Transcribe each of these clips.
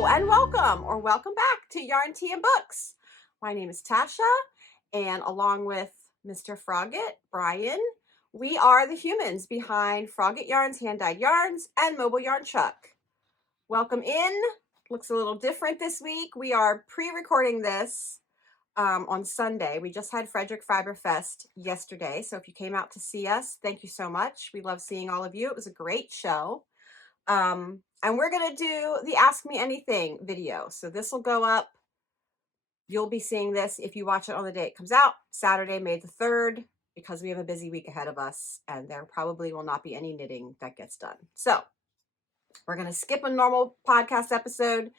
Hello and welcome or welcome back to Yarn Tea and Books. My name is Tasha, and along with Mr. Froggett, Brian, we are the humans behind Froggett Yarns, Hand-Dyed Yarns, and Mobile Yarn Chuck. Welcome in. Looks a little different this week. We are pre-recording this on Sunday. We just had Frederick Fiber Fest yesterday, so if you came out to see us, thank you so much. We love seeing all of you. It was a great show. And we're going to do the Ask Me Anything video. So this will go up. You'll be seeing this if you watch it on the day it comes out, Saturday, May the 3rd, because we have a busy week ahead of us and there probably will not be any knitting that gets done. So we're going to skip a normal podcast episode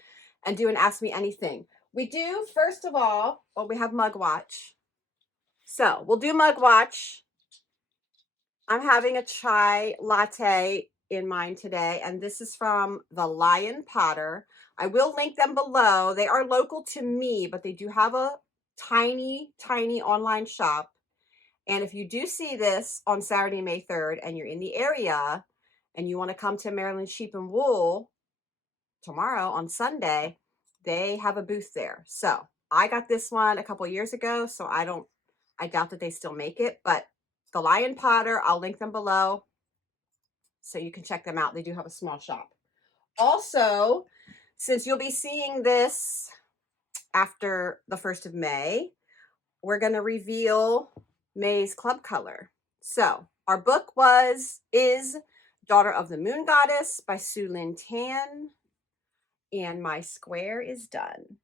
and do an Ask Me Anything. We do, first of all, we have Mug Watch. So we'll do Mug Watch. I'm having a chai latte in mind today, and this is from the Lion Potter. I will link them below. They are local to me, but they do have a tiny online shop. And if you do see this on Saturday, May 3rd, and you're in the area and you want to come to Maryland Sheep and Wool tomorrow on Sunday, they have a booth there. So I got this one a couple years ago, so I doubt that they still make it, but the Lion Potter, I'll link them below so you can check them out. They do have a small shop. Also, since you'll be seeing this after the 1st of May, we're going to reveal May's club color. So our book is Daughter of the Moon Goddess by Sue Lynn Tan, and my square is done.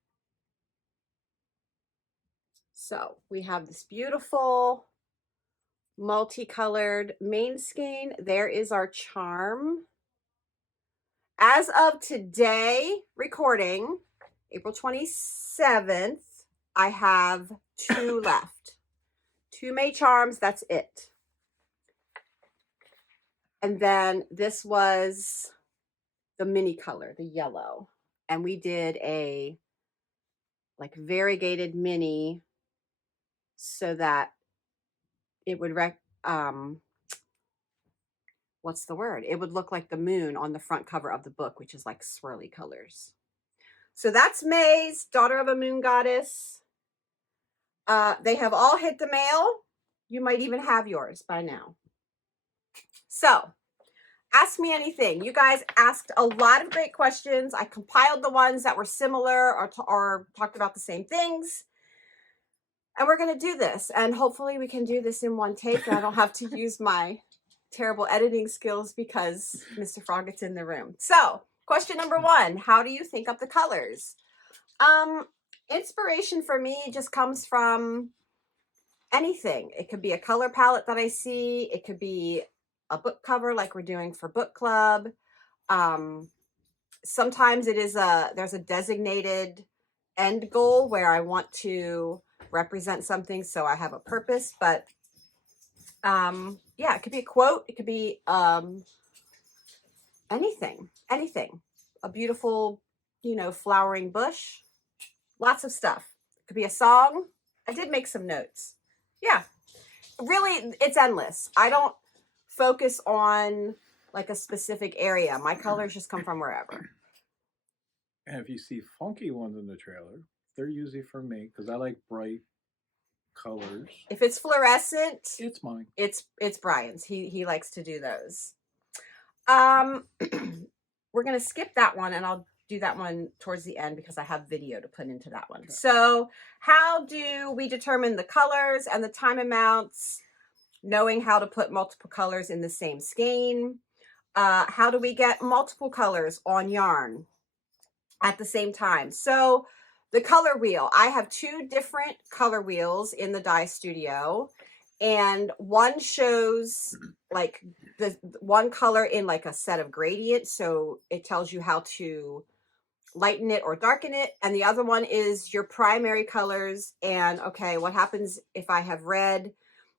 So we have this beautiful multicolored main skein. There is our charm. As of today, recording, April 27th, I have 2 left. 2 May charms, that's it. And then this was the mini color, the yellow. And we did a like variegated mini so that it would what's the word? It would look like the moon on the front cover of the book, which is like swirly colors. So that's May's Daughter of a Moon Goddess. They have all hit the mail. You might even have yours by now. So Ask Me Anything. You guys asked a lot of great questions. I compiled the ones that were similar or talked about the same things. And we're going to do this. And hopefully we can do this in one take. And I don't have to use my terrible editing skills because Mr. Froggett's in the room. So question number 1, how do you think up the colors? Inspiration for me just comes from anything. It could be a color palette that I see. It could be a book cover like we're doing for book club. Sometimes it is there's a designated end goal where I want to represent something, so I have a purpose. But yeah, it could be a quote, it could be anything, a beautiful, flowering bush, lots of stuff. It could be a song. I did make some notes. Yeah, really, it's endless. I don't focus on like a specific area. My colors just come from wherever. And if you see funky ones in the trailer, they're usually for me because I like bright colors. If it's fluorescent, it's mine. It's Brian's. He likes to do those. We're gonna skip that one, and I'll do that one towards the end because I have video to put into that one. Okay. So how do we determine the colors and the time amounts, knowing how to put multiple colors in the same skein? How do we get multiple colors on yarn at the same time? So the color wheel, I have 2 different color wheels in the dye studio, and one shows like the one color in like a set of gradients, so it tells you how to lighten it or darken it, and the other one is your primary colors. And okay, what happens if I have red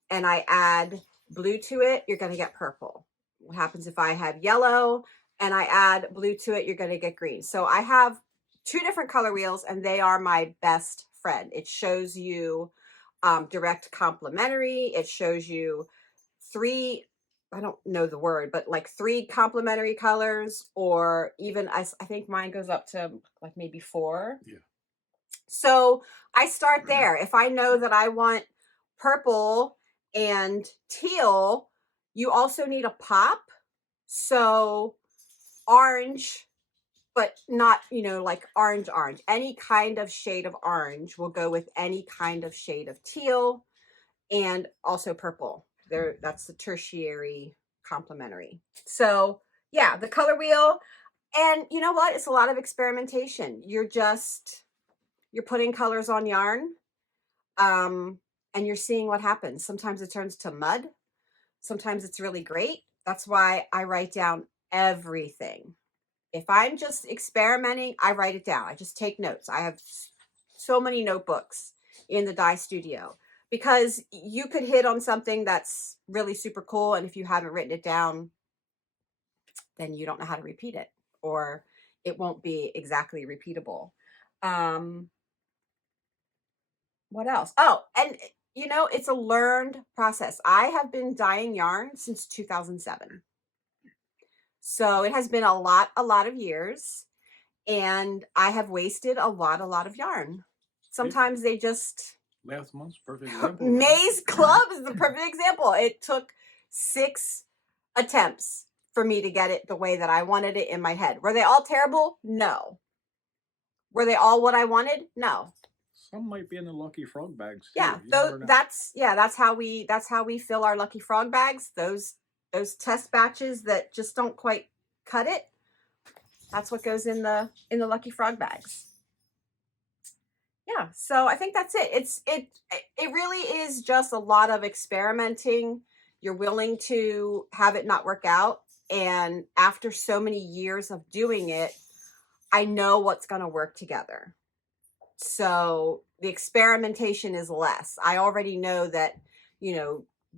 and I add blue to it? You're going to get purple. What happens if I have yellow and I add blue to it? You're going to get green. So I have 2 different color wheels, and they are my best friend. It shows you direct complementary. It shows you 3 I don't know the word, but like 3 complementary colors, or even I think mine goes up to like maybe 4. Yeah. So I start there. If I know that I want purple and teal, you also need a pop. So orange, but not, like orange, orange. Any kind of shade of orange will go with any kind of shade of teal, and also purple. That's the tertiary complementary. So yeah, the color wheel. And you know what? It's a lot of experimentation. You're putting colors on yarn, um, and you're seeing what happens. Sometimes it turns to mud. Sometimes it's really great. That's why I write down everything. If I'm just experimenting, I write it down. I just take notes. I have so many notebooks in the dye studio, because you could hit on something that's really super cool. And if you haven't written it down, then you don't know how to repeat it, or it won't be exactly repeatable. Um, what else? Oh, and it's a learned process. I have been dyeing yarn since 2007. So it has been a lot of years, and I have wasted a lot of yarn. It, Sometimes they just last month's perfect example, right? Maze Club is the perfect example. It took 6 attempts for me to get it the way that I wanted it in my head. Were they all terrible? No. Were they all what I wanted? No. Some might be in the Lucky Frog bags too. Yeah, You though never know. that's how we fill our Lucky Frog bags. Those test batches that just don't quite cut it. That's what goes in the Lucky Frog bags. Yeah, so I think that's it. It really is just a lot of experimenting. You're willing to have it not work out, and after so many years of doing it, I know what's going to work together. So the experimentation is less. I already know that,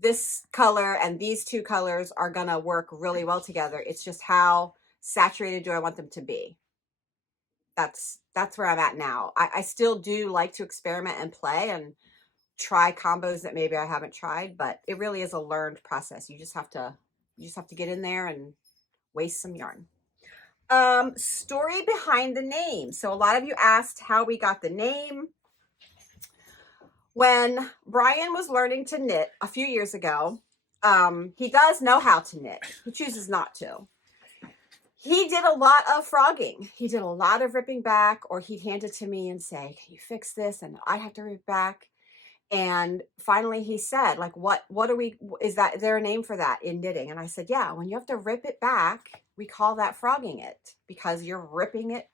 this color and these 2 colors are going to work really well together. It's just how saturated do I want them to be? That's where I'm at now. I still do like to experiment and play and try combos that maybe I haven't tried, but it really is a learned process. You just have to get in there and waste some yarn. Story behind the name. So a lot of you asked how we got the name. When Brian was learning to knit a few years ago, he does know how to knit. He chooses not to. He did a lot of frogging. He did a lot of ripping back, or he'd hand it to me and say, "Can you fix this?" And I'd have to rip back. And finally he said, like, what are we, is there a name for that in knitting? And I said, yeah, when you have to rip it back, we call that frogging it, because you're ripping it.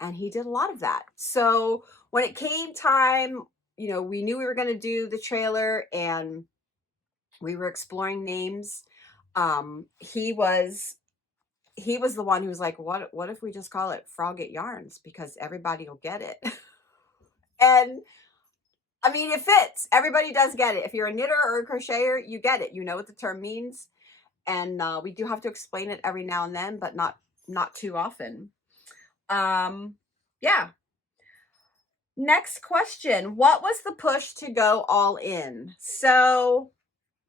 And he did a lot of that. So when it came time, we knew we were going to do the trailer, and we were exploring names. He was the one who was like, what if we just call it Frog It Yarns, because everybody will get it. And I mean, it fits. Everybody does get it. If you're a knitter or a crocheter, you get it. You know what the term means. And we do have to explain it every now and then, but not too often. Yeah. Next question. What was the push to go all in? So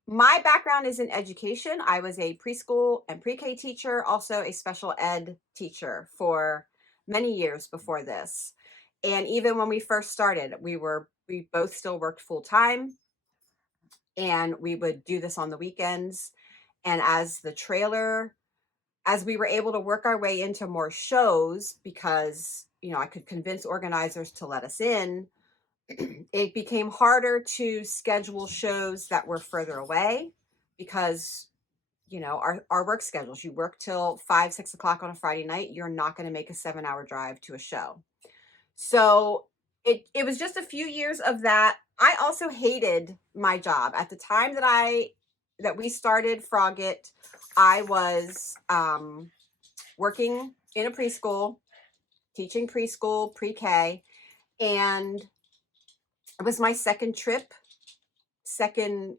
my background is in education. I was a preschool and pre-K teacher, also a special ed teacher for many years before this. And even when we first started, we both still worked full time, and we would do this on the weekends. And as we were able to work our way into more shows, because, I could convince organizers to let us in, it became harder to schedule shows that were further away, because, our work schedules, you work till 5-6 o'clock on a Friday night, you're not going to make a 7-hour drive to a show. So it was just a few years of that. I also hated my job at the time that we started Frog It. I was working in a preschool, teaching preschool, pre-K, and it was my second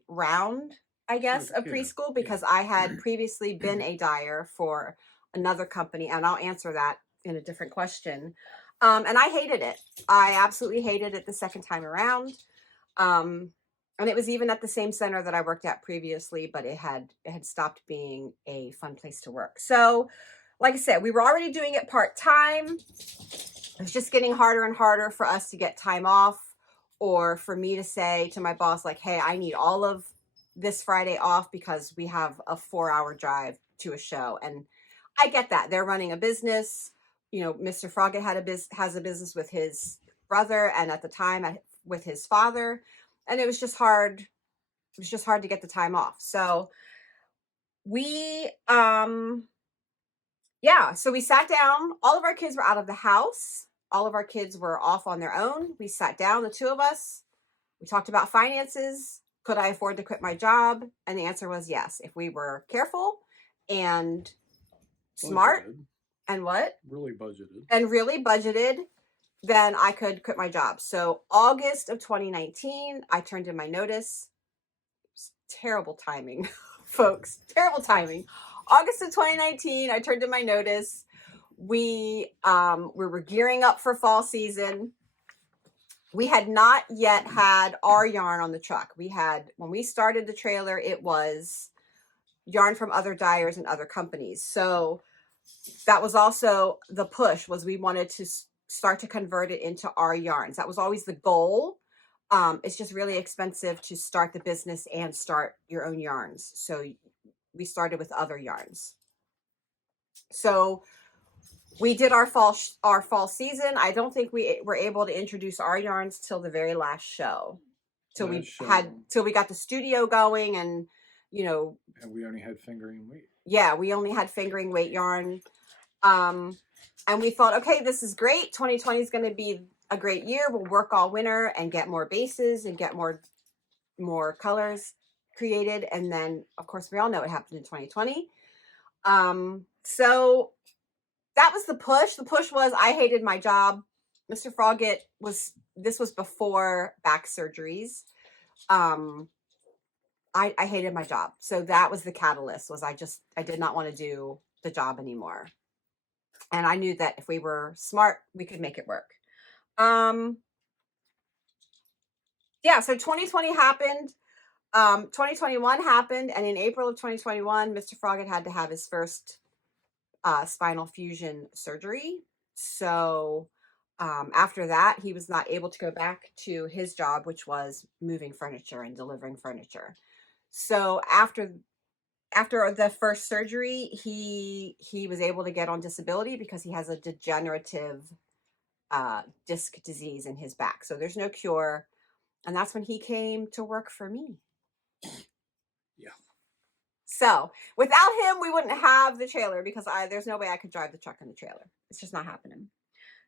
round, I guess, of preschool, because I had previously been a dyer for another company, and I'll answer that in a different question. And I hated it. I absolutely hated it the second time around. And it was even at the same center that I worked at previously, but it had stopped being a fun place to work. So, like I said, we were already doing it part-time. It was just getting harder and harder for us to get time off, or for me to say to my boss, like, hey, I need all of this Friday off because we have a 4-hour drive to a show. And I get that. They're running a business. You know, Mr. Froggett has a business with his brother, and at the time with his father. And it was just hard. It was just hard to get the time off. So we yeah, so we sat down. All of our kids were out of the house. All of our kids were off on their own. We sat down, the two of us. We talked about finances. Could I afford to quit my job? And the answer was yes. If we were careful and smart Budgeted. and what? Really budgeted. And really budgeted, then I could quit my job. So August of 2019, I turned in my notice. Terrible timing, folks. Terrible timing. August of 2019, I turned in my notice. We were gearing up for fall season. We had not yet had our yarn on the truck. We had, when we started the trailer, it was yarn from other dyers and other companies. So that was also the push, was we wanted to start to convert it into our yarns. That was always the goal. It's just really expensive to start the business and start your own yarns. So we started with other yarns. So we did our fall season. I don't think we were able to introduce our yarns till the very last show. Till we got the studio going, and you know, and we only had fingering weight. Yeah, we only had fingering weight yarn. And we thought, okay, this is great. 2020 is going to be a great year. We'll work all winter and get more bases and get more colors created. And then, of course, we all know what happened in 2020. So that was the push. The push was, I hated my job. Mr. Froggett this was before back surgeries. I hated my job. So that was the catalyst, was I did not want to do the job anymore. And I knew that if we were smart, we could make it work. Yeah, so 2020 happened. 2021 happened. And in April of 2021, Mr. Froggett had to have his first spinal fusion surgery. So after that, he was not able to go back to his job, which was moving furniture and delivering furniture. So after the first surgery, he was able to get on disability because he has a degenerative disc disease in his back. So there's no cure. And that's when he came to work for me. Yeah. So without him, we wouldn't have the trailer, because there's no way I could drive the truck and the trailer. It's just not happening.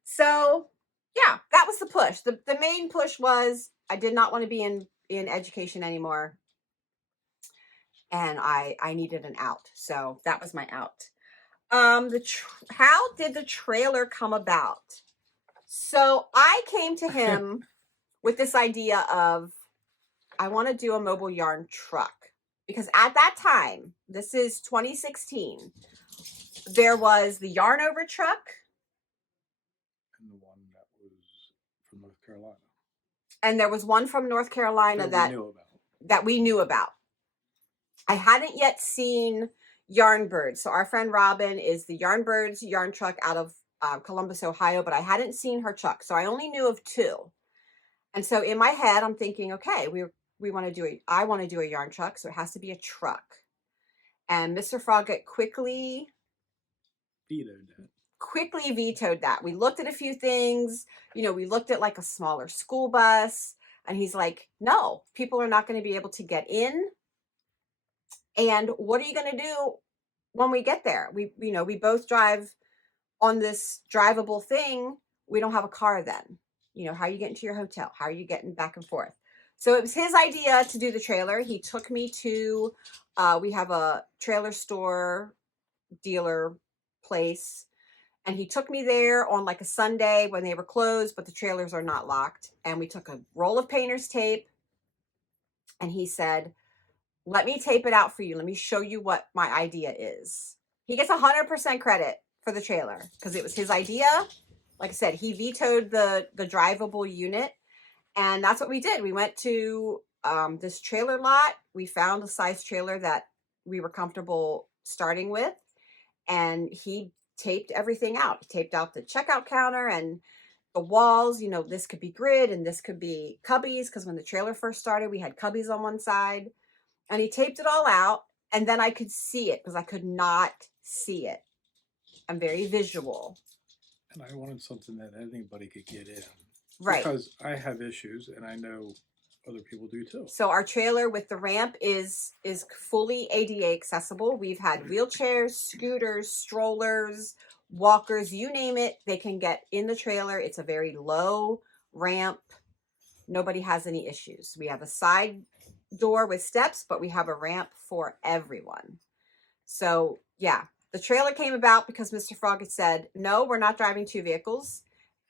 So yeah, that was the push. The main push was I did not want to be in education anymore. And I needed an out. So that was my out. How did the trailer come about? So I came to him with this idea of, I want to do a mobile yarn truck, because at that time, this is 2016, there was the Yarn Over truck. And the one that was from North Carolina. And there was one from North Carolina that we knew about. I hadn't yet seen Yarnbirds. So our friend Robin is the Yarnbirds yarn truck out of Columbus, Ohio, but I hadn't seen her truck. So I only knew of two. And so in my head, I'm thinking, okay, I want to do a yarn truck, so it has to be a truck. And Mr. Froggett quickly vetoed that. We looked at a few things. We looked at like a smaller school bus, and he's like, no, people are not going to be able to get in. And what are you going to do when we get there? We both drive on this drivable thing. We don't have a car then. How are you getting to your hotel? How are you getting back and forth? So it was his idea to do the trailer. He took me to, we have a trailer store dealer place, and he took me there on like a Sunday when they were closed, but the trailers are not locked. And we took a roll of painter's tape, and he said, let me tape it out for you. Let me show you what my idea is. He gets 100% credit for the trailer because it was his idea. Like I said, he vetoed the drivable unit. And that's what we did. We went to this trailer lot. We found a size trailer that we were comfortable starting with, and he taped everything out. He taped out the checkout counter and the walls. You know, this could be grid and this could be cubbies, because when the trailer first started, we had cubbies on one side, and he taped it all out. And then I could see it because I could not see it. I'm very visual. And I wanted something that anybody could get in. Right. Because I have issues, and I know other people do too. So our trailer with the ramp is fully ADA accessible. We've had wheelchairs, scooters, strollers, walkers, you name it, they can get in the trailer. It's a very low ramp. Nobody has any issues. We have a side door with steps, but we have a ramp for everyone. So yeah, the trailer came about because Mr. Frog had said, no, we're not driving two vehicles.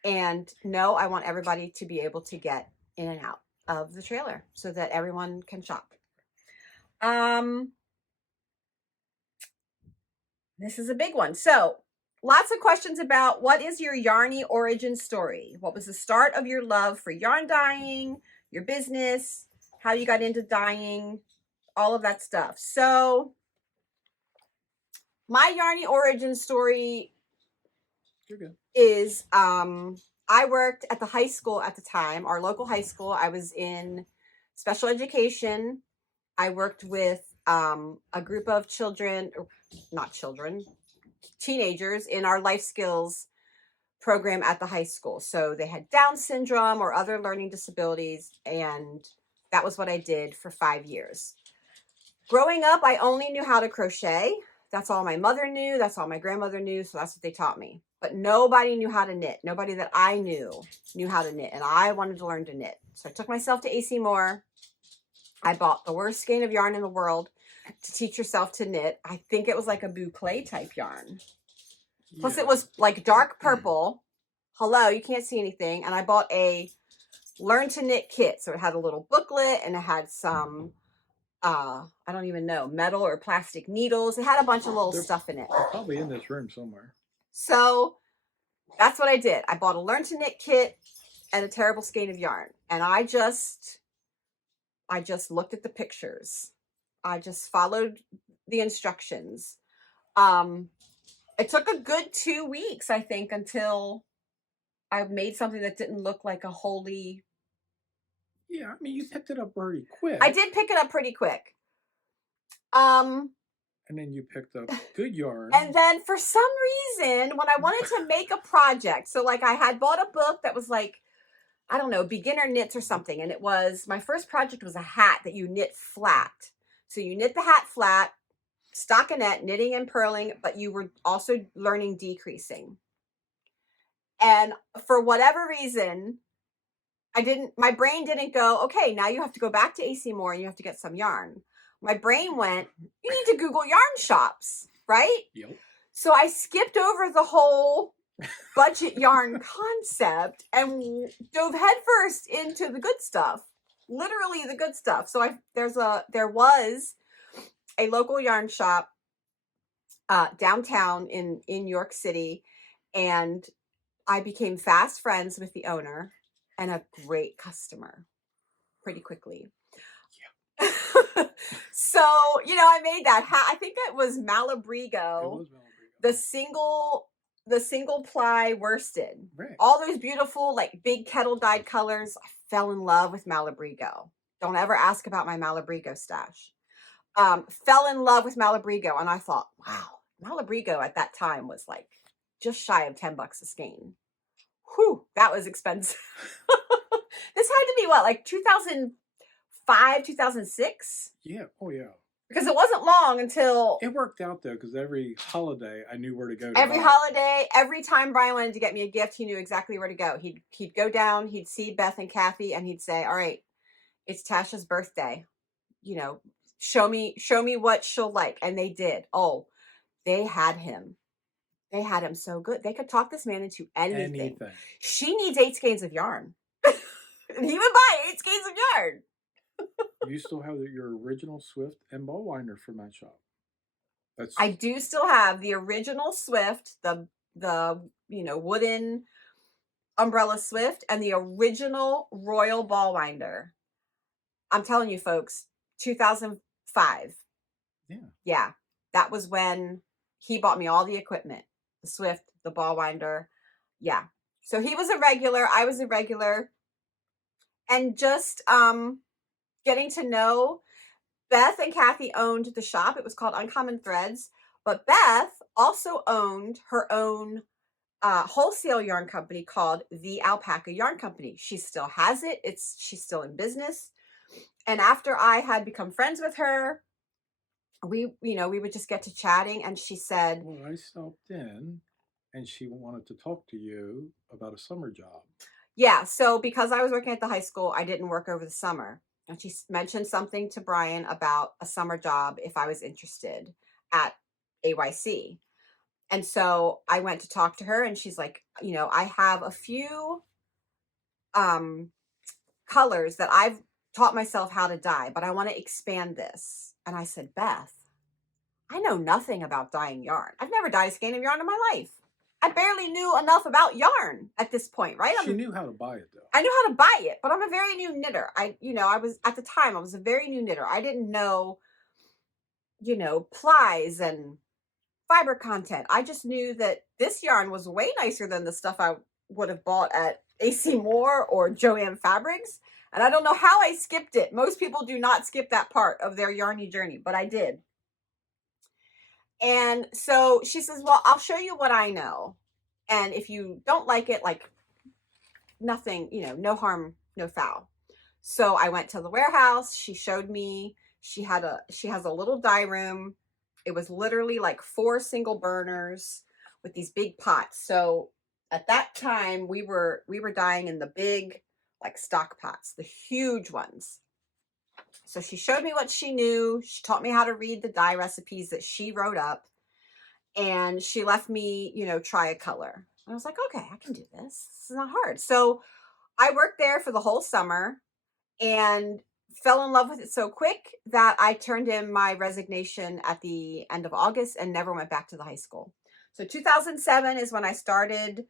And no, I want everybody to be able to get in and out of the trailer so that everyone can shop. This is a big one. So lots of questions about what is your yarny origin story? What was the start of your love for yarn dyeing, your business, how you got into dyeing, all of that stuff. So my yarny origin story is I worked at the high school at the time, our local high school. I was in special education. I worked with a group of children, not children, teenagers in our life skills program at the high school. So they had Down syndrome or other learning disabilities, and that was what I did for 5 years. Growing up, I only knew how to crochet. That's all my mother knew. That's all my grandmother knew. So that's what they taught me. But nobody knew how to knit. Nobody that I knew how to knit. And I wanted to learn to knit. So I took myself to AC Moore. I bought the worst skein of yarn in the world to teach yourself to knit. I think it was like a boucle type yarn. Yeah. Plus it was like dark purple. Hello, you can't see anything. And I bought a learn to knit kit. So it had a little booklet and it had some I don't even know, metal or plastic needles. It had a bunch of little stuff in it. They're probably in this room somewhere. So that's what I did. I bought a learn to knit kit and a terrible skein of yarn. And I just looked at the pictures. I just followed the instructions. It took a good 2 weeks, I think, until I made something that didn't look like a wholly... Yeah, I mean, you picked it up pretty quick. I did pick it up pretty quick. And then you picked up good yarn. And then for some reason, when I wanted to make a project, so like I had bought a book that was like, I don't know, beginner knits or something. And it was, my first project was a hat that you knit flat. So you knit the hat flat, stockinette, knitting and purling, but you were also learning decreasing. And for whatever reason, my brain didn't go, okay, now you have to go back to AC Moore and you have to get some yarn. My brain went, you need to Google yarn shops, right? Yep. So I skipped over the whole budget yarn concept and dove headfirst into the good stuff, literally the good stuff. So there was a local yarn shop downtown in New York City, and I became fast friends with the owner and a great customer pretty quickly. Yeah. So, you know, I made that hat. I think it was Malabrigo. The single ply worsted. Right. All those beautiful, like big kettle dyed colors. I fell in love with Malabrigo. Don't ever ask about my Malabrigo stash. Fell in love with Malabrigo, and I thought, wow, Malabrigo at that time was like just shy of $10 a skein. Whew, that was expensive. This had to be what, like 2005, 2006? Yeah. Oh, yeah. Because it wasn't long until... It worked out, though, because every holiday, I knew where to go. Every holiday, every time Brian wanted to get me a gift, he knew exactly where to go. He'd go down, he'd see Beth and Kathy, and he'd say, all right, it's Tasha's birthday. You know, show me what she'll like. And they did. Oh, they had him. They had him so good. They could talk this man into anything. She needs 8 skeins of yarn. And he would buy 8 skeins of yarn. You still have your original Swift and ball winder from that shop. I do still have the original Swift, the wooden umbrella Swift, and the original Royal ball winder. I'm telling you folks, 2005. Yeah. Yeah, that was when he bought me all the equipment, the Swift, the ball winder. Yeah. So he was a regular, I was a regular, and just getting to know Beth and Kathy owned the shop. It was called Uncommon Threads, but Beth also owned her own wholesale yarn company called the Alpaca Yarn Company. She still has it. She's still in business. And after I had become friends with her, we would just get to chatting, and she said, Well, I stopped in and she wanted to talk to you about a summer job. yeah, so because I was working at the high school, I didn't work over the summer. And she mentioned something to Brian about a summer job if I was interested at AYC. And so I went to talk to her, and she's like, I have a few um colors that I've taught myself how to dye, but I want to expand this. And I said, Beth, I know nothing about dyeing yarn. I've never dyed a skein of yarn in my life. I barely knew enough about yarn at this point, right? She knew how to buy it though. I knew how to buy it, but I'm a very new knitter. I was at the time, I was a very new knitter. I didn't know, plies and fiber content. I just knew that this yarn was way nicer than the stuff I would have bought at AC Moore or Joanne Fabrics. And I don't know how I skipped it. Most people do not skip that part of their yarny journey, but I did. And so she says, well, I'll show you what I know. And if you don't like it, like nothing, no harm, no foul. So I went to the warehouse. She showed me, she has a little dye room. It was literally like 4 single burners with these big pots. So at that time we were dyeing in the big, like, stock pots, the huge ones. So she showed me what she knew. She taught me how to read the dye recipes that she wrote up. And she left me, try a color. And I was like, okay, I can do this. This is not hard. So I worked there for the whole summer and fell in love with it so quick that I turned in my resignation at the end of August and never went back to the high school. So 2007 is when I started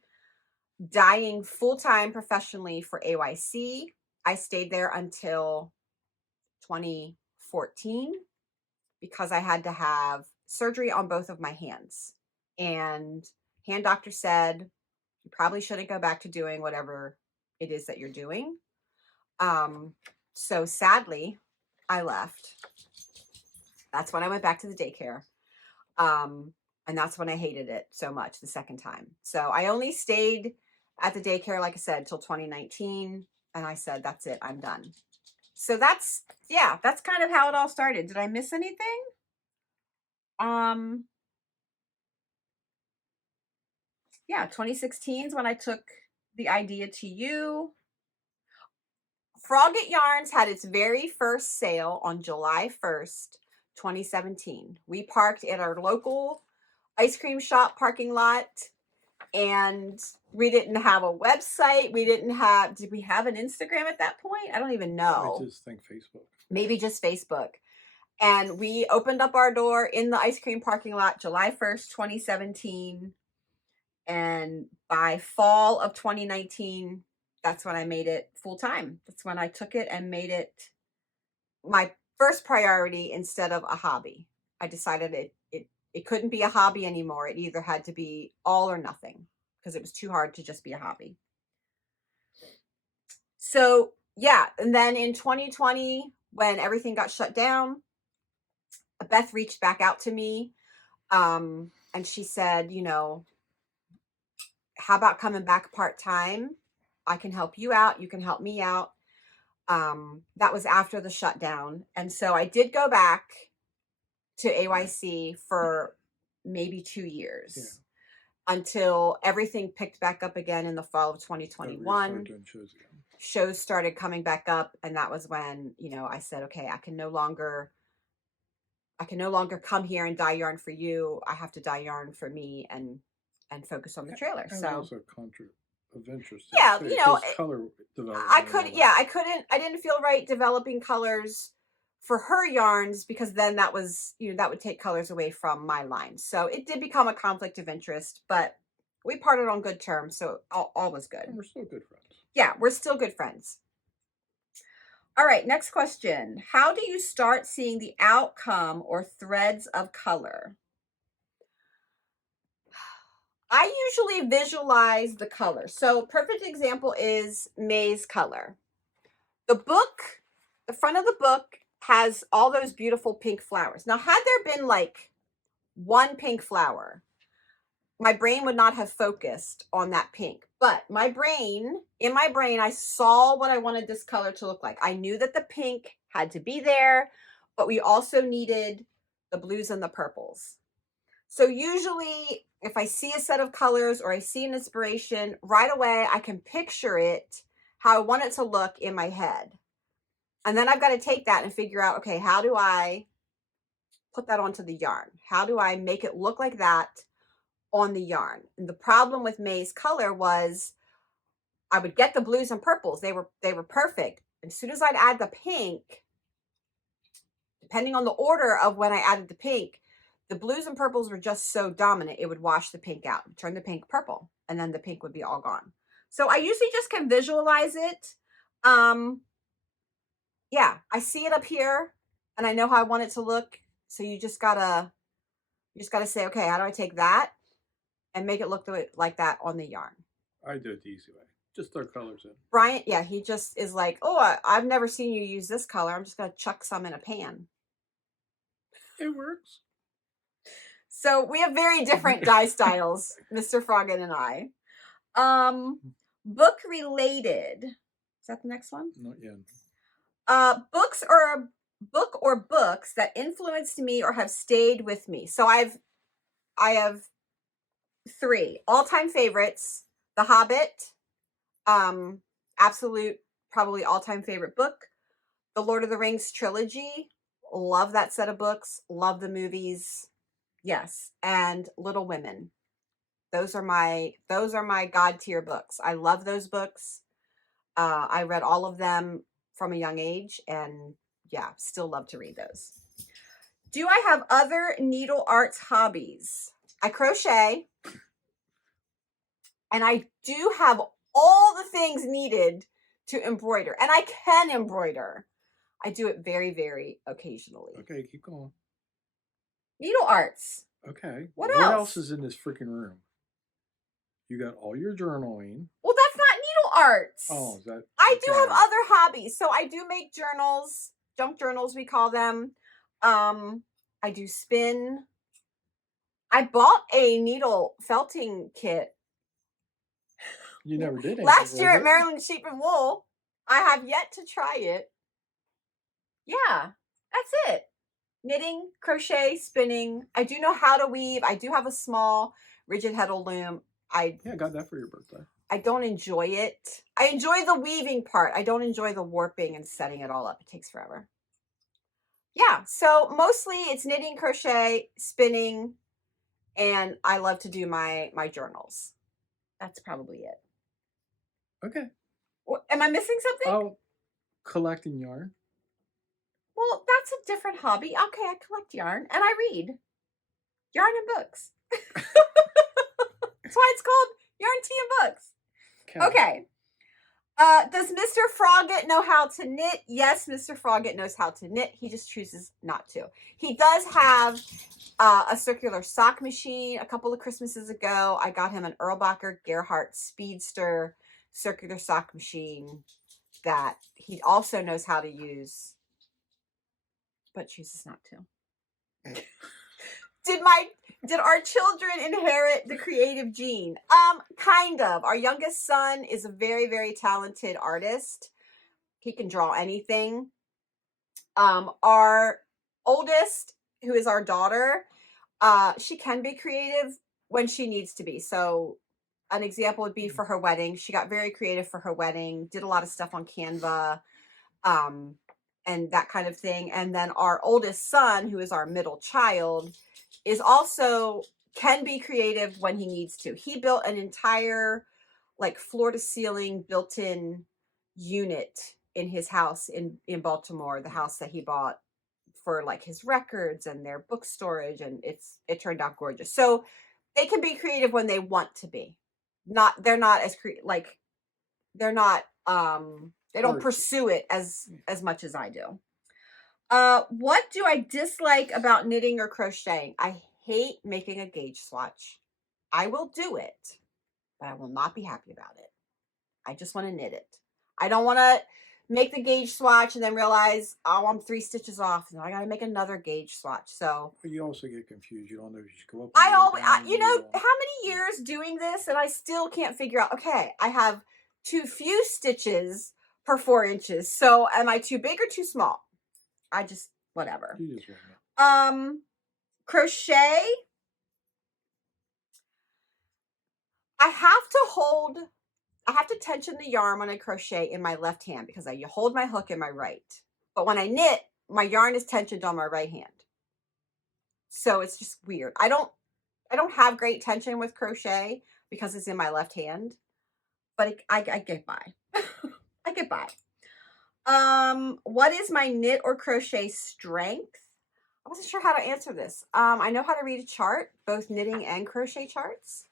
dyeing full-time professionally for AYC. I stayed there until 2014 because I had to have surgery on both of my hands. And hand doctor said, you probably shouldn't go back to doing whatever it is that you're doing. So sadly, I left. That's when I went back to the daycare. And that's when I hated it so much the second time. So I only stayed at the daycare, like I said, till 2019. And I said, that's it, I'm done. So that's kind of how it all started. Did I miss anything? Yeah, 2016 is when I took the idea to you. Frogget Yarns had its very first sale on July 1st, 2017. We parked at our local ice cream shop parking lot, and we didn't have a website. Did we have an Instagram at that point? I don't even know. I just think Facebook. Maybe just Facebook. And we opened up our door in the ice cream parking lot July 1st, 2017. And by fall of 2019, that's when I made it full time. That's when I took it and made it my first priority instead of a hobby. I decided it couldn't be a hobby anymore. It either had to be all or nothing because it was too hard to just be a hobby. So yeah, and then in 2020, when everything got shut down, Beth reached back out to me, and she said, how about coming back part-time? I can help you out. You can help me out. That was after the shutdown. And so I did go back to AYC for maybe 2 years until everything picked back up again in the fall of 2021. Shows started coming back up. And that was when, I said, okay, I can no longer come here and dye yarn for you. I have to dye yarn for me and focus on the trailer. And so also conflict of interest. Yeah, color development. I didn't feel right developing colors for her yarns because then that was, that would take colors away from my line. So it did become a conflict of interest, but we parted on good terms. So all was good. And we're still good friends. Yeah, we're still good friends. All right, next question. How do you start seeing the outcome or threads of color? I usually visualize the color. So, perfect example is May's color. The book, the front of the book has all those beautiful pink flowers. Now, had there been like one pink flower, my brain would not have focused on that pink. But in my brain, I saw what I wanted this color to look like. I knew that the pink had to be there, but we also needed the blues and the purples. So usually if I see a set of colors or I see an inspiration, right away I can picture it how I want it to look in my head. And then I've got to take that and figure out, okay, how do I put that onto the yarn? How do I make it look like that on the yarn? And the problem with May's color was I would get the blues and purples. They were perfect. As soon as I'd add the pink, depending on the order of when I added the pink, the blues and purples were just so dominant, it would wash the pink out, turn the pink purple, and then the pink would be all gone. So I usually just can visualize it. Yeah, I see it up here and I know how I want it to look. So you just gotta say, okay, how do I take that and make it look like that on the yarn? I do it the easy way. Just throw colors in. Brian, yeah, he just is like, oh, I've never seen you use this color. I'm just gonna chuck some in a pan. It works. So we have very different dye styles, Mr. Froggen and I. Book related. Is that the next one? Not yet. Books or books that influenced me or have stayed with me. So I have 3 all-time favorites. The Hobbit, absolute probably all-time favorite book. The Lord of the Rings trilogy, love that set of books, love the movies. Yes, and Little Women. Those are my god tier books. I love those books. I read all of them from a young age, and yeah, still love to read those. Do I have other needle arts hobbies? I crochet, and I do have all the things needed to embroider, and I can embroider. I do it very, very occasionally. Okay, keep going. Needle arts. Okay. What else else? is in this freaking room? You got all your journaling. Well, that's not needle arts. Oh, is that? I do have other hobbies. So I do make journals, junk journals, we call them. I do spin. I bought a needle felting kit You never did anything last with year at it. Maryland Sheep and Wool. I have yet to try it. Yeah, that's it. Knitting, crochet, spinning. I do know how to weave. I do have a small rigid heddle loom. Yeah, I got that for your birthday. I don't enjoy it. I enjoy the weaving part. I don't enjoy the warping and setting it all up. It takes forever. Yeah, so mostly it's knitting, crochet, spinning, and I love to do my journals. That's probably it. Okay. Am I missing something? Oh, collecting yarn. Well, that's a different hobby. Okay, I collect yarn and I read yarn and books. That's why it's called Yarn, Tea, and Books. Okay. Does Mr. Frogget know how to knit? Yes, Mr. Frogget knows how to knit. He just chooses not to. He does have a circular sock machine. A couple of Christmases ago, I got him an Erlbacher Gerhardt Speedster circular sock machine that he also knows how to use, but chooses not to. Did our children inherit the creative gene? Kind of. Our youngest son is a very, very talented artist. He can draw anything. Our oldest, who is our daughter, she can be creative when she needs to be. So an example would be for her wedding. She got very creative for her wedding, did a lot of stuff on Canva, and that kind of thing. And then our oldest son, who is our middle child, is also can be creative when he needs to. He built an entire like floor to ceiling built-in unit in his house in Baltimore, the house that he bought for like his records and their book storage, and it turned out gorgeous. So they can be creative when they want to be. They're not They don't Or pursue it as much as I do. What do I dislike about knitting or crocheting? I hate making a gauge swatch. I will do it, but I will not be happy about it. I just want to knit it. I don't want to make the gauge swatch and then realize, oh, I'm 3 stitches off, and I got to make another gauge swatch. So but you also get confused. You don't know if you should go up. I Or go always, down, you know, don't- how many years doing this, and I still can't figure out. Okay, I have too few stitches per 4 inches. So am I too big or too small? I just whatever. You just won't know. Crochet. I have to hold. I have to tension the yarn when I crochet in my left hand because I hold my hook in my right. But when I knit, my yarn is tensioned on my right hand. So it's just weird. I don't have great tension with crochet because it's in my left hand, but I get by. I get by. What is my knit or crochet strength? I wasn't sure how to answer this. I know how to read a chart, both knitting and crochet charts.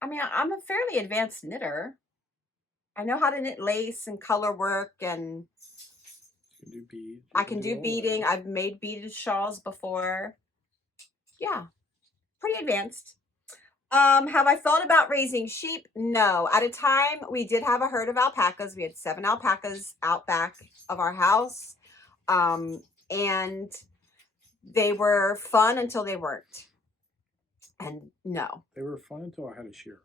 I mean, I'm a fairly advanced knitter. I know how to knit lace and color work, and You can do beads. I can do beading. I've made beaded shawls before. Yeah, pretty advanced. Have I thought about raising sheep? No. At a time, we did have a herd of alpacas. We had 7 alpacas out back of our house. And they were fun until they weren't. And no. They were fun until I had to shear them.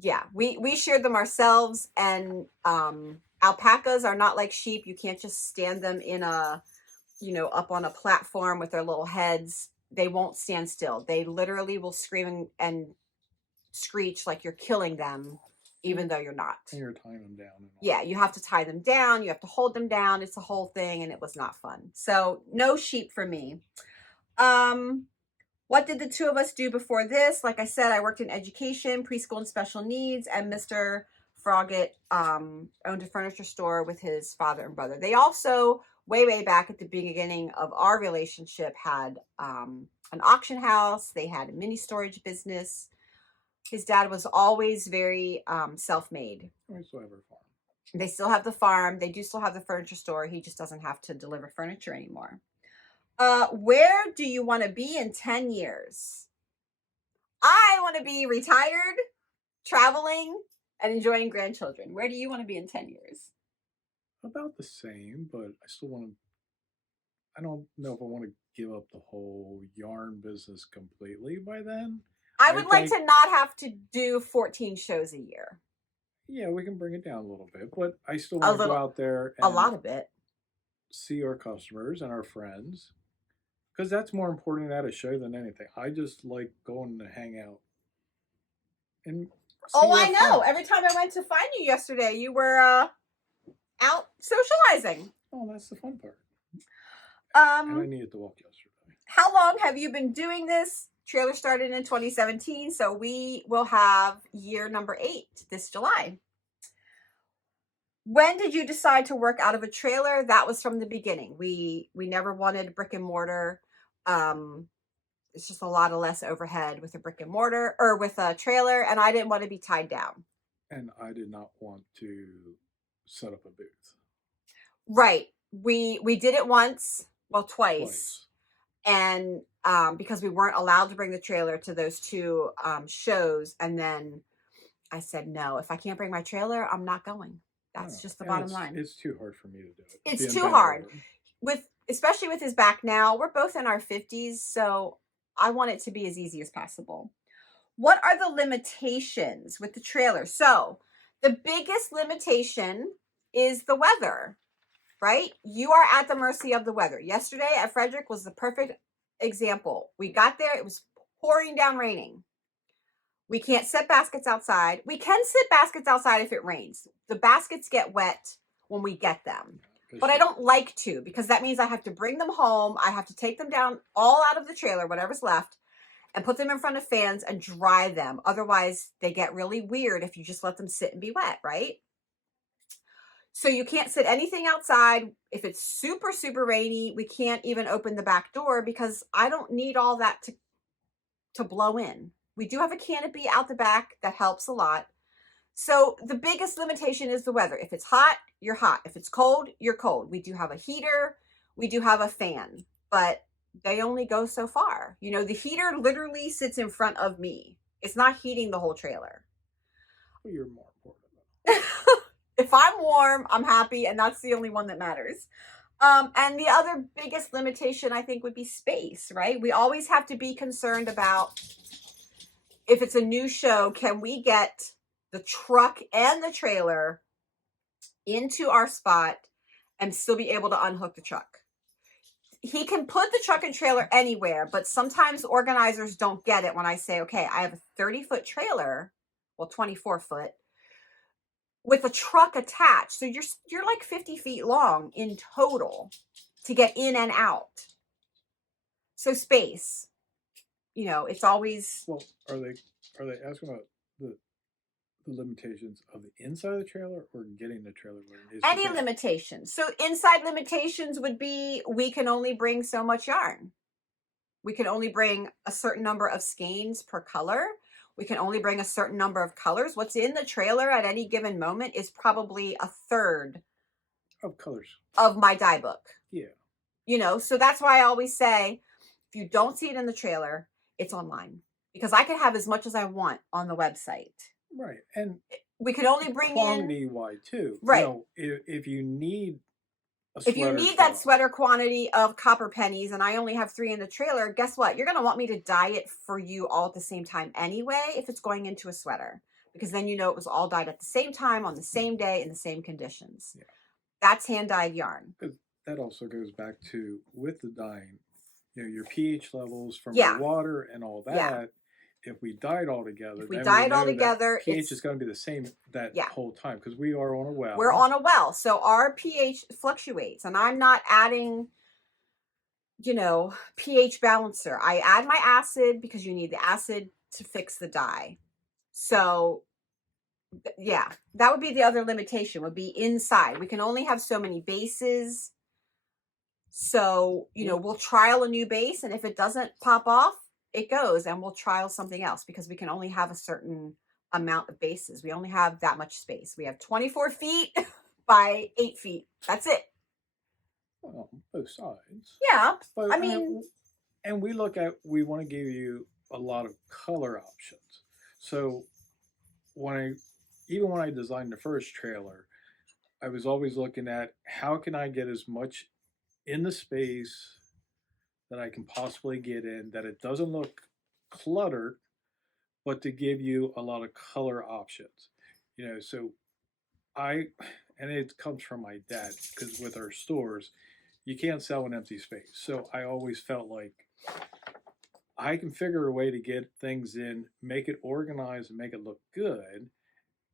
Yeah, we sheared them ourselves, and alpacas are not like sheep. You can't just stand them in a, up on a platform with their little heads. They won't stand still. They literally will scream and screech like you're killing them, even though you're not. And you're tying them down. And Yeah, you have to tie them down. You have to hold them down. It's a whole thing, and it was not fun. So no sheep for me. What did the 2 of us do before this? Like I said, I worked in education, preschool and special needs, and Mr. Froggett owned a furniture store with his father and brother. They also, way back at the beginning of our relationship, had an auction house. They had a mini storage business. His dad was always very self-made. I still have our farm. They still have the farm. They do still have the furniture store. He just doesn't have to deliver furniture anymore. Where do you want to be in 10 years? I want to be retired, traveling, and enjoying grandchildren. Where do you want to be in 10 years? About the same, but I still want to. I don't know if I want to give up the whole yarn business completely by then. I would like to not have to do 14 shows a year. Yeah, we can bring it down a little bit, but I still want to go out there and a lot of it. See our customers and our friends, because that's more important at a show than anything. I just like going to hang out. And I know. Every time I went to find you yesterday, you were out socializing. Oh, that's the fun part. And I needed to walk yesterday. How long have you been doing this? Trailer started in 2017, so we will have year number 8 this July. When did you decide to work out of a trailer? That was from the beginning. We never wanted brick and mortar. It's just a lot of less overhead with a brick and mortar or with a trailer, and I didn't want to be tied down. And I did not want to set up a booth. Right. We did it once, well, twice. And because we weren't allowed to bring the trailer to those 2 shows, and then I said, no, if I can't bring my trailer, I'm not going. That's just the bottom line. It's too hard for me to do it. It's too hard. Especially with his back now. We're both in our 50s, so I want it to be as easy as possible. What are the limitations with the trailer? So the biggest limitation is the weather, right? You are at the mercy of the weather. Yesterday at Frederick was the perfect example. We got there, it was pouring down raining. We can't set baskets outside. We can set baskets outside if it rains. The baskets get wet when we get them. But I don't like to, because that means I have to bring them home. I have to take them down all out of the trailer, whatever's left, and put them in front of fans and dry them. Otherwise, they get really weird if you just let them sit and be wet, right? So you can't sit anything outside. If it's super, super rainy, we can't even open the back door because I don't need all that to blow in. We do have a canopy out the back that helps a lot. So the biggest limitation is the weather. If it's hot, you're hot. If it's cold, you're cold. We do have a heater, we do have a fan, but they only go so far. You know, the heater literally sits in front of me. It's not heating the whole trailer. Well, you're more important. If I'm warm, I'm happy, and that's the only one that matters. And the other biggest limitation, I think, would be space, right? We always have to be concerned about, if it's a new show, can we get the truck and the trailer into our spot and still be able to unhook the truck? He can put the truck and trailer anywhere, but sometimes organizers don't get it when I say, okay, I have a 30-foot trailer, well, 24-foot, with a truck attached. So you're like 50 feet long in total to get in and out. So space, you know, it's always Well, are they asking about the limitations of the inside of the trailer or getting the trailer where it needs to any be? limitations. So inside limitations would be, we can only bring so much yarn. We can only bring a certain number of skeins per color. We can only bring a certain number of colors. What's in the trailer at any given moment is probably a third Of colors. of my dye book. Yeah. You know, so that's why I always say, if you don't see it in the trailer, it's online, because I can have as much as I want on the website. Right. And We can only bring quantity in, wide too. right. You know, if you need a If you sweater need that top, sweater quantity of copper pennies and I only have 3 in the trailer, guess what? You're going to want me to dye it for you all at the same time anyway, if it's going into a sweater, because then you know it was all dyed at the same time on the same day in the same conditions. Yeah. That's hand dyed yarn. because that also goes back to with the dyeing, you know, your pH levels from Yeah. the water and all that. Yeah. If we dye it all together, If we then dye we it all know that together, pH is going to be the same that Yeah. whole time because we are on a well. We're on a well, so our pH fluctuates, and I'm not adding, you know, pH balancer. I add my acid because you need the acid to fix the dye. So yeah, that would be the other limitation, would be inside. We can only have so many bases. So, you know, we'll trial a new base, and if it doesn't pop off, it goes, and we'll trial something else, because we can only have a certain amount of bases. We only have that much space. We have 24 feet by 8 feet. That's it. Well, both sides. Yeah. But I mean, and we look at, we want to give you a lot of color options. So even when I designed the first trailer, I was always looking at how can I get as much in the space that I can possibly get in, that it doesn't look cluttered, but to give you a lot of color options. You know, so I, and it comes from my dad, because with our stores, you can't sell an empty space. So I always felt like I can figure a way to get things in, make it organized, and make it look good.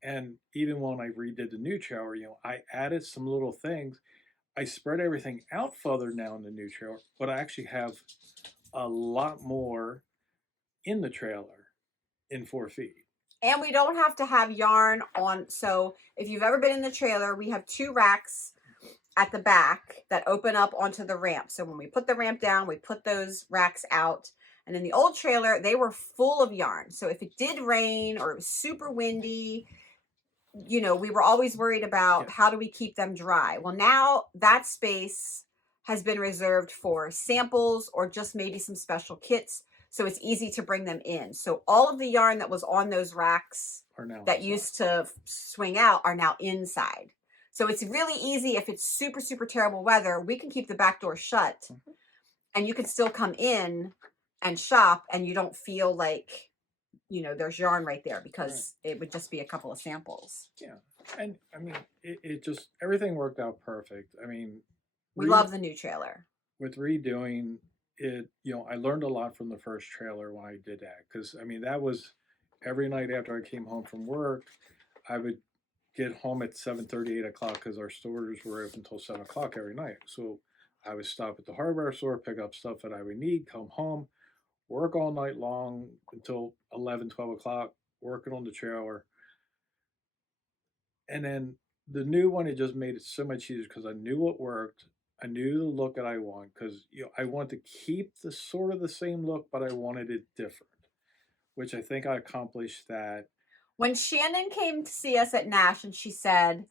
And even when I redid the new trailer, you know, I added some little things. I spread everything out further now in the new trailer, but I actually have a lot more in the trailer in 4 feet. and we don't have to have yarn on. So if you've ever been in the trailer, we have 2 racks at the back that open up onto the ramp. So when we put the ramp down, we put those racks out. And in the old trailer, they were full of yarn. So if it did rain or it was super windy, you know, we were always worried about how do we keep them dry. Well, now that space has been reserved for samples or just maybe some special kits. So it's easy to bring them in. So all of the yarn that was on those racks Are now that inside. used to swing out are now inside. So it's really easy. If it's super, super terrible weather, we can keep the back door shut and you can still come in and shop, and you don't feel like, you know, there's yarn right there, because it would just be a couple of samples. Yeah. And I mean, it just, everything worked out perfect. I mean, We love the new trailer. with redoing it, you know, I learned a lot from the first trailer when I did that. Because, I mean, that was every night after I came home from work, I would get home at 7:30, 8 o'clock, because our stores were open until 7 o'clock every night. So I would stop at the hardware store, pick up stuff that I would need, come home, work all night long until 11, 12 o'clock, working on the trailer. And then the new one, it just made it so much easier because I knew what worked. I knew the look that I want, because you know, I want to keep the sort of the same look, but I wanted it different, which I think I accomplished that. When Shannon came to see us at Nash and she said,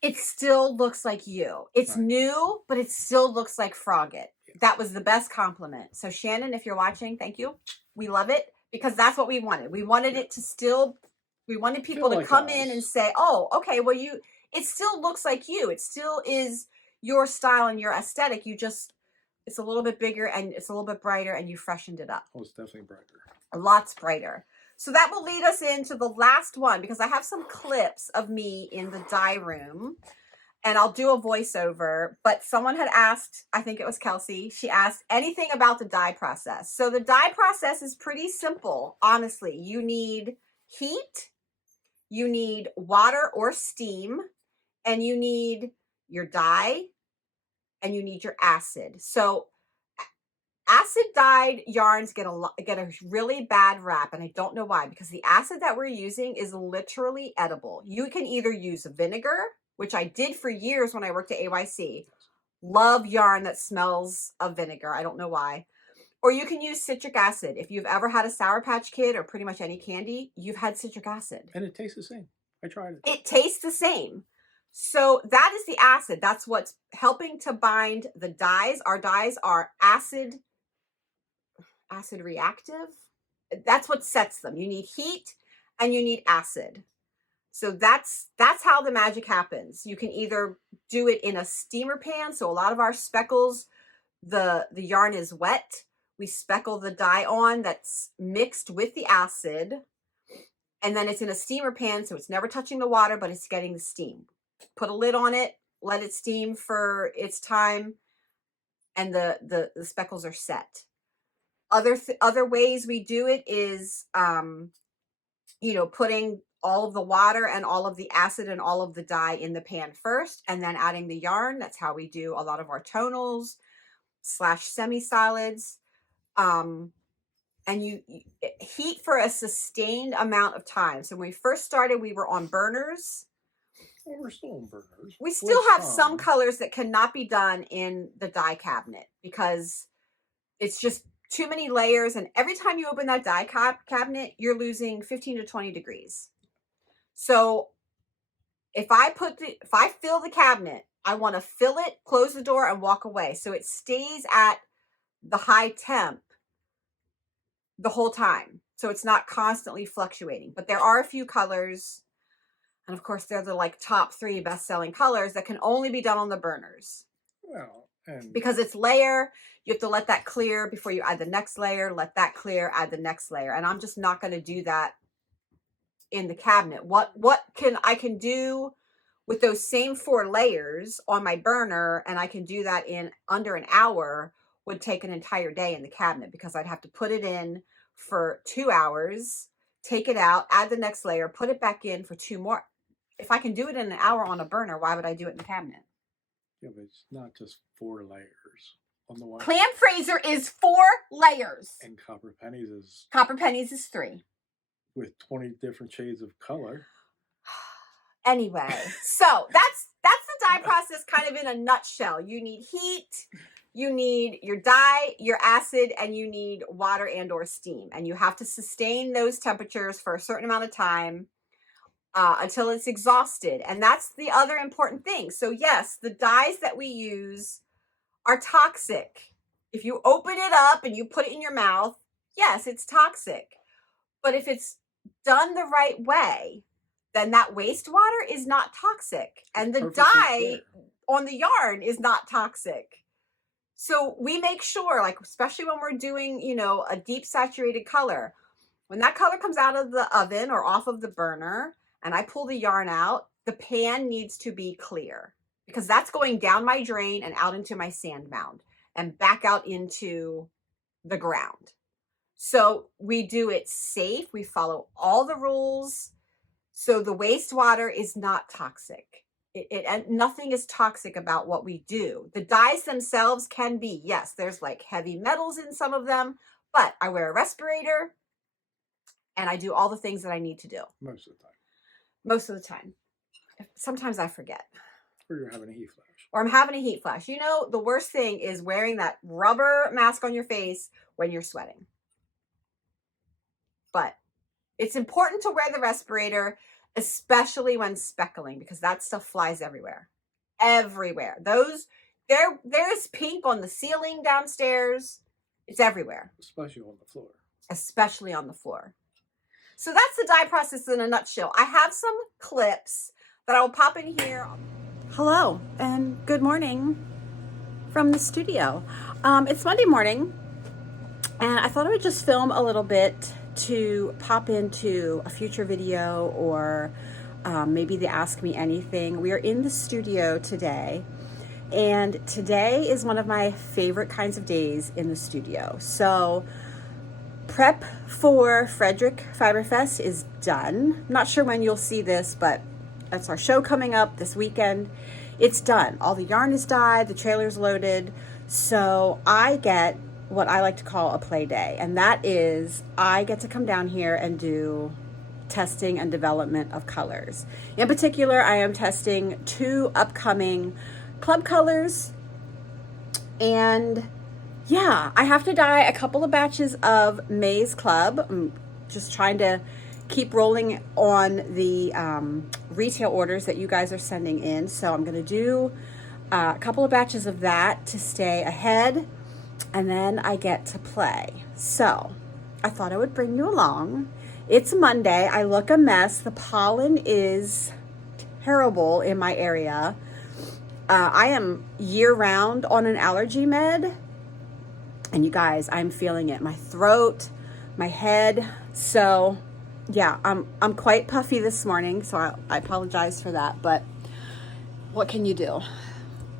it still looks like you. It's Right. new, but it still looks like Frogget. Yeah. That was the best compliment. So Shannon, if you're watching, thank you. We love it because that's what we wanted. We wanted it to still, we wanted people to like come in and us. say, oh, okay, well, it still looks like you. It still is your style and your aesthetic. You just, it's a little bit bigger and it's a little bit brighter and you freshened it up. Oh, it's definitely brighter. Lots brighter. So that will lead us into the last one because I have some clips of me in the dye room and I'll do a voiceover, but someone had asked, I think it was Kelsey, she asked anything about the dye process. So the dye process is pretty simple, honestly. You need heat, you need water or steam, and you need your dye, and you need your acid. So acid dyed yarns get a really bad rap, and I don't know why, because the acid that we're using is literally edible. You can either use vinegar, which I did for years when I worked at AYC. Love yarn that smells of vinegar. I don't know why. Or you can use citric acid. If you've ever had a Sour Patch Kid or pretty much any candy, you've had citric acid. And it tastes the same. I tried it. It tastes the same. So that is the acid. That's what's helping to bind the dyes. Our dyes are acid reactive. That's what sets them. You need heat and you need acid. So that's how the magic happens. You can either do it in a steamer pan. So a lot of our speckles, the yarn is wet. We speckle the dye on that's mixed with the acid. And then it's in a steamer pan, so it's never touching the water, but it's getting the steam. Put a lid on it, let it steam for its time, and the speckles are set. Other ways we do it is, putting all of the water and all of the acid and all of the dye in the pan first, and then adding the yarn. That's how we do a lot of our tonals / semi-solids. And you heat for a sustained amount of time. So when we first started, we were on burners. Well, we're still on burners. We still have some colors that cannot be done in the dye cabinet because it's just too many layers. And every time you open that dye cabinet, you're losing 15 to 20 degrees. So if I fill the cabinet, I want to fill it, close the door, and walk away. So it stays at the high temp the whole time. So it's not constantly fluctuating. But there are a few colors, and of course they're the top 3 best-selling colors that can only be done on the burners. Well, and because it's layer, you have to let that clear before you add the next layer, let that clear, add the next layer. And I'm just not going to do that in the cabinet. What I can do with those same 4 layers on my burner, and I can do that in under an hour, would take an entire day in the cabinet because I'd have to put it in for 2 hours, take it out, add the next layer, put it back in for 2 more. If I can do it in an hour on a burner, why would I do it in the cabinet? Yeah, but it's not just 4 layers on the one. Clam Fraser is 4 layers. And Copper Pennies is 3. With 20 different shades of color. Anyway, so that's the dye process kind of in a nutshell. You need heat, you need your dye, your acid, and you need water and or steam. And you have to sustain those temperatures for a certain amount of time until it's exhausted. And that's the other important thing. So yes, the dyes that we use are toxic. If you open it up and you put it in your mouth, yes, it's toxic. But if it's done the right way, then that wastewater is not toxic. And the dye on the yarn is not toxic. So we make sure, especially when we're doing, a deep saturated color, when that color comes out of the oven or off of the burner and I pull the yarn out, the pan needs to be clear because that's going down my drain and out into my sand mound and back out into the ground. So we do it safe. We follow all the rules. So the wastewater is not toxic. And nothing is toxic about what we do. The dyes themselves can be, yes, there's heavy metals in some of them, but I wear a respirator and I do all the things that I need to do. Most of the time. Most of the time. Sometimes I forget. Or you're having a heat flash. Or I'm having a heat flash. The worst thing is wearing that rubber mask on your face when you're sweating. But It's important to wear the respirator, especially when speckling, because that stuff flies everywhere. Everywhere. There's pink on the ceiling downstairs. It's everywhere, especially on the floor. Especially on the floor. So that's the dye process in a nutshell. I have some clips that I will pop in here. Hello and good morning from the studio. It's Monday morning, and I thought I would just film a little bit to pop into a future video or maybe the Ask Me Anything. We are in the studio today, and today is one of my favorite kinds of days in the studio. So prep for Frederick Fiberfest is done. I'm not sure when you'll see this, but that's our show coming up this weekend. It's done. All the yarn is dyed, the trailer's loaded. So I get what I like to call a play day. And that is I get to come down here and do testing and development of colors. In particular, I am testing 2 upcoming club colors. And yeah, I have to dye a couple of batches of Maize Club. I'm just trying to keep rolling on the retail orders that you guys are sending in. So I'm going to do a couple of batches of that to stay ahead, and then I get to play. So I thought I would bring you along. It's Monday. I look a mess. The pollen is terrible in my area. I am year-round on an allergy med. And you guys, I'm feeling it. My throat, my head. So yeah, I'm quite puffy this morning, so I apologize for that, but what can you do?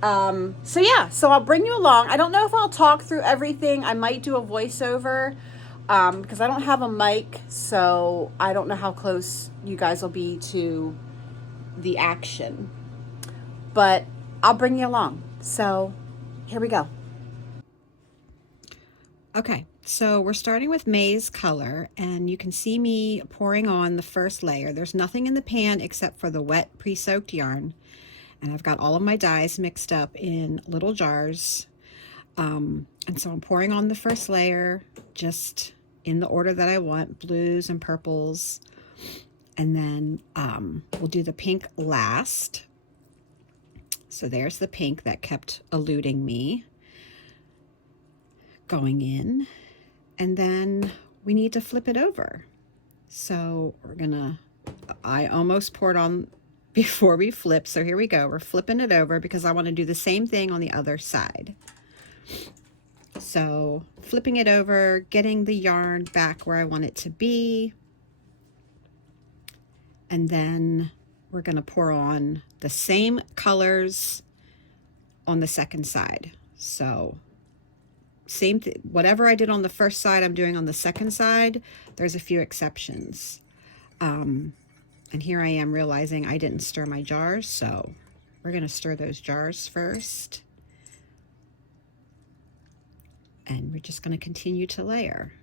So yeah, so I'll bring you along. I don't know if I'll talk through everything. I might do a voiceover because I don't have a mic, so I don't know how close you guys will be to the action. But I'll bring you along. So here we go. Okay, so we're starting with Maize Color, and you can see me pouring on the first layer. There's nothing in the pan except for the wet pre-soaked yarn, and I've got all of my dyes mixed up in little jars. And so I'm pouring on the first layer just in the order that I want, blues and purples, and then we'll do the pink last. So there's the pink that kept eluding me going in, and then we need to flip it over. So I almost poured on before we flip, so here we go. We're flipping it over because I want to do the same thing on the other side. So flipping it over, getting the yarn back where I want it to be, and then we're going to pour on the same colors on the second side. So same thing, whatever I did on the first side, I'm doing on the second side. There's a few exceptions. And here I am realizing I didn't stir my jars, so we're going to stir those jars first. And we're just going to continue to layer.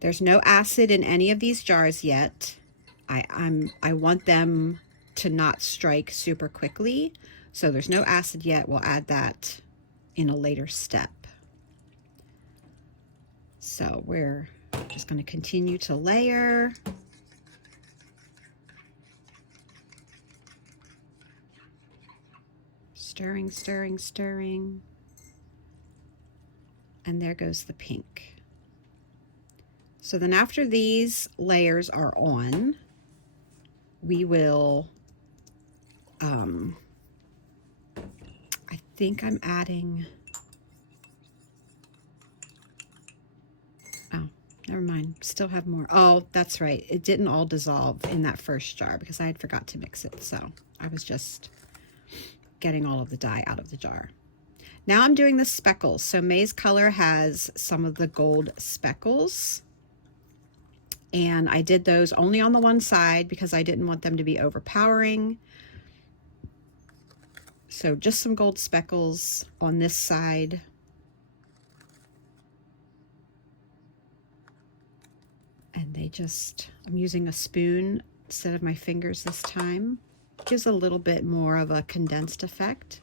There's no acid in any of these jars yet. I want them to not strike super quickly, so there's no acid yet. We'll add that in a later step. So we're just going to continue to layer. Stirring, stirring, stirring. And there goes the pink. So then after these layers are on, we will, I think I'm adding, oh, never mind, still have more. Oh, that's right, it didn't all dissolve in that first jar because I had forgot to mix it, so I was just getting all of the dye out of the jar. Now I'm doing the speckles. So Maize Color has some of the gold speckles, and I did those only on the one side because I didn't want them to be overpowering. So just some gold speckles on this side. And they just, I'm using a spoon instead of my fingers this time. Gives a little bit more of a condensed effect.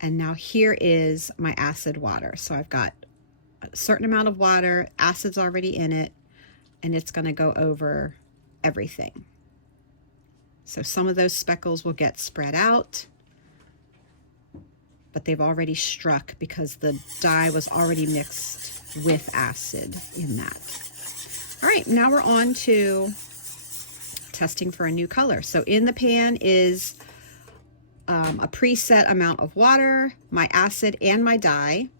And now here is my acid water. So I've got a certain amount of water, acid's already in it, and it's going to go over everything. So some of those speckles will get spread out, but they've already struck because the dye was already mixed with acid in that. All right, now we're on to testing for a new color. So in the pan is a preset amount of water, my acid, and my dye.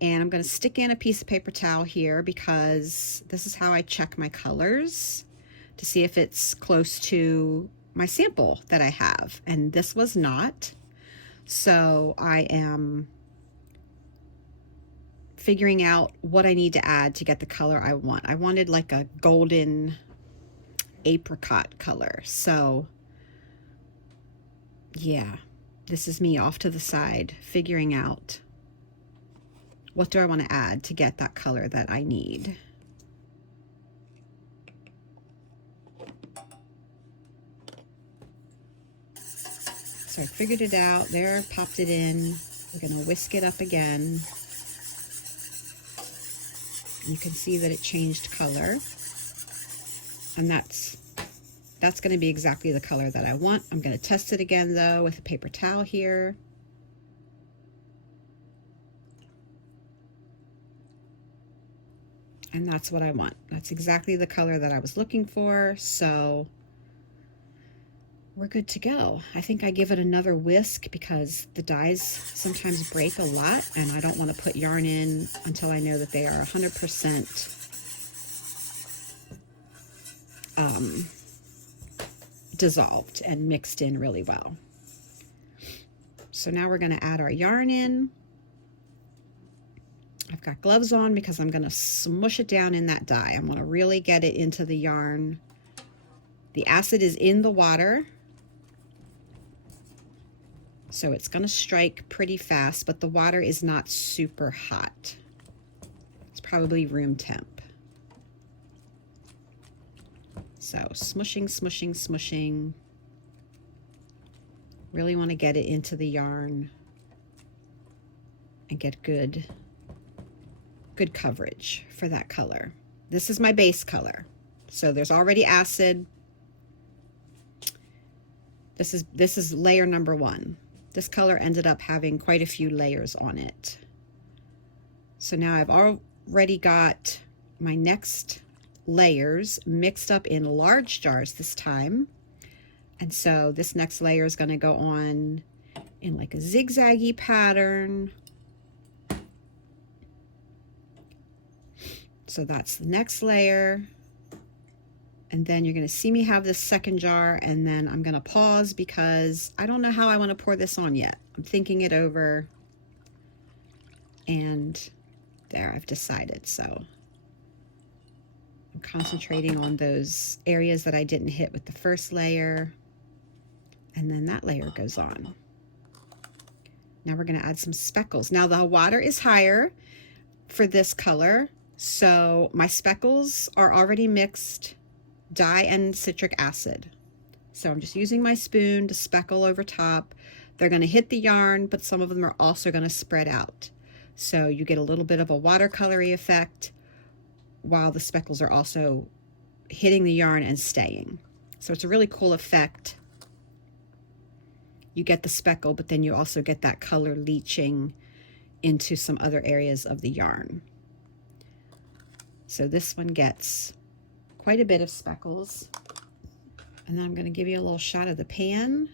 And I'm going to stick in a piece of paper towel here because this is how I check my colors to see if it's close to my sample that I have. And this was not. So I am figuring out what I need to add to get the color I want. I wanted like a golden apricot color. So yeah, this is me off to the side figuring out what do I want to add to get that color that I need. So I figured it out there, popped it in. We're going to whisk it up again. You can see that it changed color. And that's going to be exactly the color that I want. I'm going to test it again though with a paper towel here. And that's what I want. That's exactly the color that I was looking for. So we're good to go. I think I give it another whisk because the dyes sometimes break a lot and I don't want to put yarn in until I know that they are 100% dissolved and mixed in really well. So now we're going to add our yarn in. I've got gloves on because I'm going to smush it down in that dye. I'm going to really get it into the yarn. The acid is in the water, so it's going to strike pretty fast, but the water is not super hot. It's probably room temp. So smushing, smushing, smushing. Really want to get it into the yarn and get good coverage for that color. This is my base color. So there's already acid. This is layer number 1. This color ended up having quite a few layers on it. So now I've already got my next layers mixed up in large jars this time. And so this next layer is going to go on in like a zigzaggy pattern. So that's the next layer. And then you're going to see me have this second jar, and then I'm going to pause because I don't know how I want to pour this on yet. I'm thinking it over, and there, I've decided. So I'm concentrating on those areas that I didn't hit with the first layer, and then that layer goes on. Now we're going to add some speckles. Now the water is higher for this color, so my speckles are already mixed dye and citric acid. So I'm just using my spoon to speckle over top. They're going to hit the yarn, but some of them are also going to spread out. So you get a little bit of a watercolory effect while the speckles are also hitting the yarn and staying. So it's a really cool effect. You get the speckle, but then you also get that color leaching into some other areas of the yarn. So this one gets quite a bit of speckles. And then I'm going to give you a little shot of the pan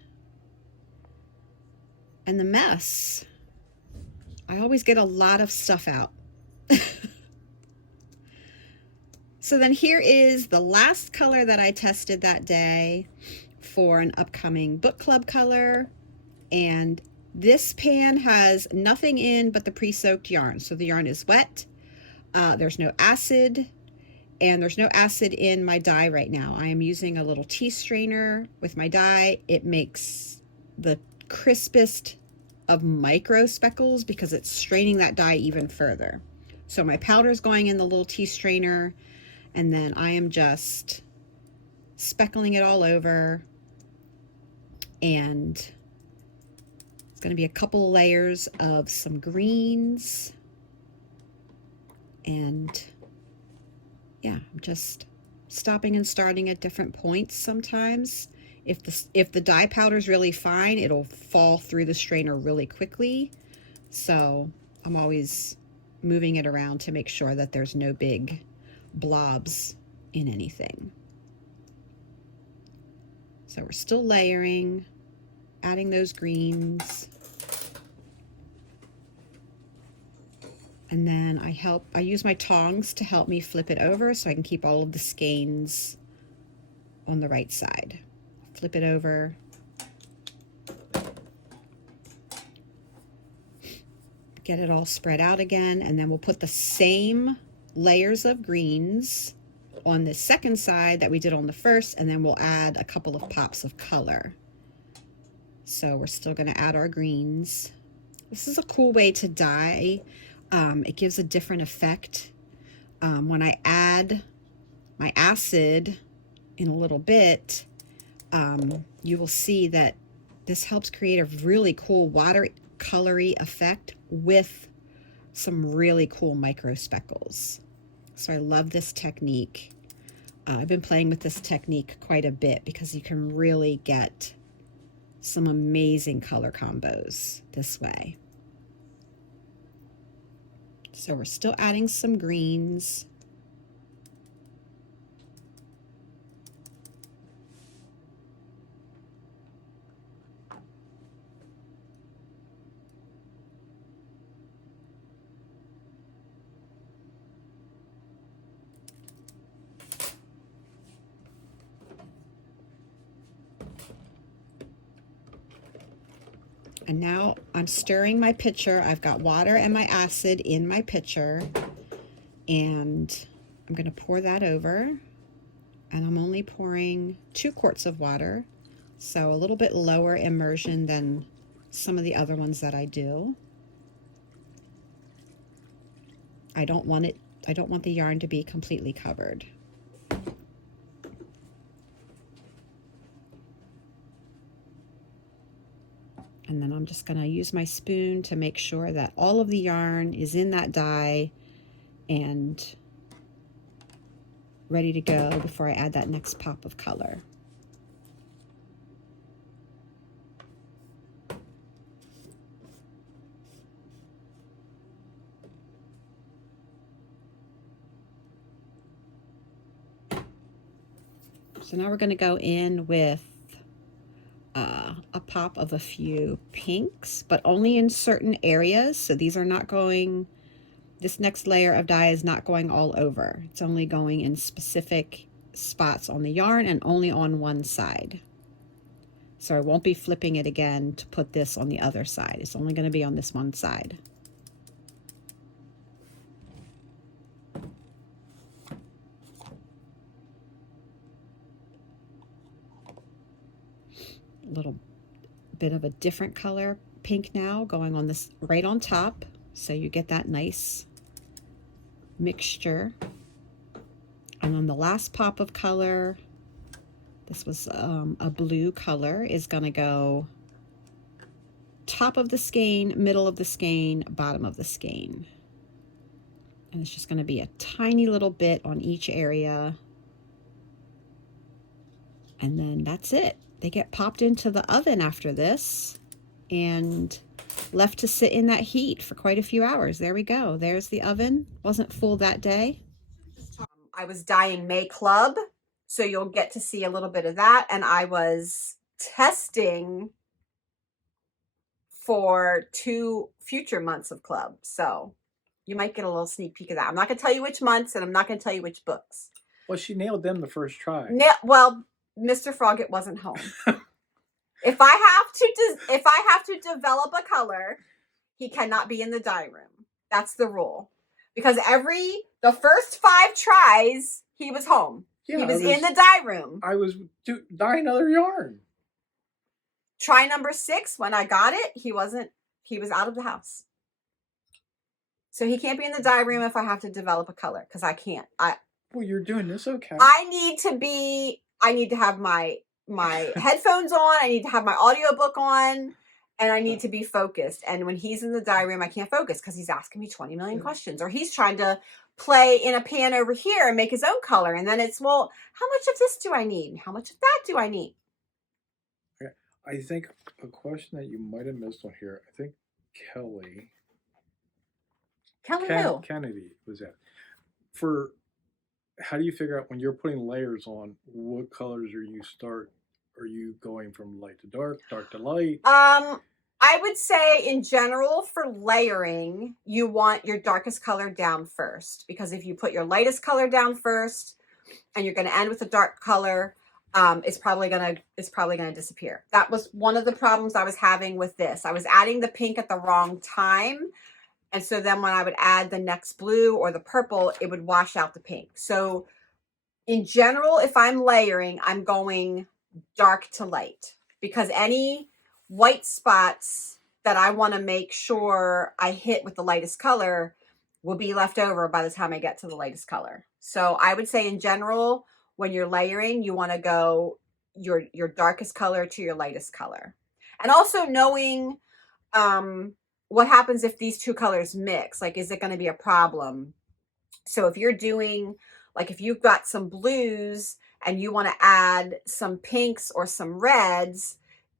and the mess. I always get a lot of stuff out. So then here is the last color that I tested that day for an upcoming book club color. And this pan has nothing in but the pre-soaked yarn. So the yarn is wet. There's no acid. And there's no acid in my dye right now. I am using a little tea strainer with my dye. It makes the crispest of micro speckles because it's straining that dye even further. So my powder is going in the little tea strainer, and then I am just speckling it all over. And it's going to be a couple layers of some greens. And yeah, I'm just stopping and starting at different points sometimes. If the dye powder is really fine, it'll fall through the strainer really quickly. So I'm always moving it around to make sure that there's no big blobs in anything. So we're still layering, adding those greens. And then I use my tongs to help me flip it over so I can keep all of the skeins on the right side. Flip it over. Get it all spread out again, and then we'll put the same layers of greens on the second side that we did on the first, and then we'll add a couple of pops of color. So we're still going to add our greens. This is a cool way to dye. It gives a different effect. When I add my acid in a little bit, you will see that this helps create a really cool watercolory effect with some really cool micro speckles. So I love this technique. I've been playing with this technique quite a bit because you can really get some amazing color combos this way. So we're still adding some greens. And now I'm stirring my pitcher. I've got water and my acid in my pitcher, and I'm going to pour that over. And I'm only pouring 2 quarts of water, so a little bit lower immersion than some of the other ones that I do. I don't want the yarn to be completely covered. And then I'm just going to use my spoon to make sure that all of the yarn is in that dye and ready to go before I add that next pop of color. So now we're going to go in with a pop of a few pinks, but only in certain areas. So these are not going, this next layer of dye is not going all over. It's only going in specific spots on the yarn and only on one side. So I won't be flipping it again to put this on the other side. It's only going to be on this one side. A little bit of a different color pink now going on this right on top, so you get that nice mixture. And then the last pop of color, this was a blue color, is going to go top of the skein, middle of the skein, bottom of the skein. And it's just going to be a tiny little bit on each area. And then that's it. They get popped into the oven after this and left to sit in that heat for quite a few hours. There we go. There's the oven. Wasn't full that day. I was dyeing May Club, so you'll get to see a little bit of that. And I was testing for 2 future months of Club. So you might get a little sneak peek of that. I'm not going to tell you which months, and I'm not going to tell you which books. Well, she nailed them the first try. Well, Mr. Froggett wasn't home. If I have to develop a color, he cannot be in the dye room. That's the rule. Because the first 5 tries, he was home. Yeah, he was in the dye room. I was dyeing other yarn. Try number 6, when I got it, he was out of the house. So he can't be in the dye room if I have to develop a color, because I can't. Well, you're doing this okay. I need to have my headphones on. I need to have my audiobook on, and I need to be focused. And when he's in the diagram, I can't focus because he's asking me 20 million questions, or he's trying to play in a pan over here and make his own color. And then it's, well, how much of this do I need? How much of that do I need? Okay. I think a question that you might have missed on here, I think Kelly Who? Kennedy was that. For how do you figure out when you're putting layers on, what colors are you going from light to dark to light? I would say in general for layering, you want your darkest color down first, because if you put your lightest color down first and you're going to end with a dark color, it's probably going to disappear. That was one of the problems I was having with this. I was adding the pink at the wrong time. And so then when I would add the next blue or the purple, it would wash out the pink. So in general, if I'm layering, I'm going dark to light, because any white spots that I want to make sure I hit with the lightest color will be left over by the time I get to the lightest color. So I would say in general, when you're layering, you want to go your darkest color to your lightest color. And also knowing what happens if these two colors mix. Like, is it going to be a problem? So if you're doing, like, if you've got some blues and you want to add some pinks or some reds,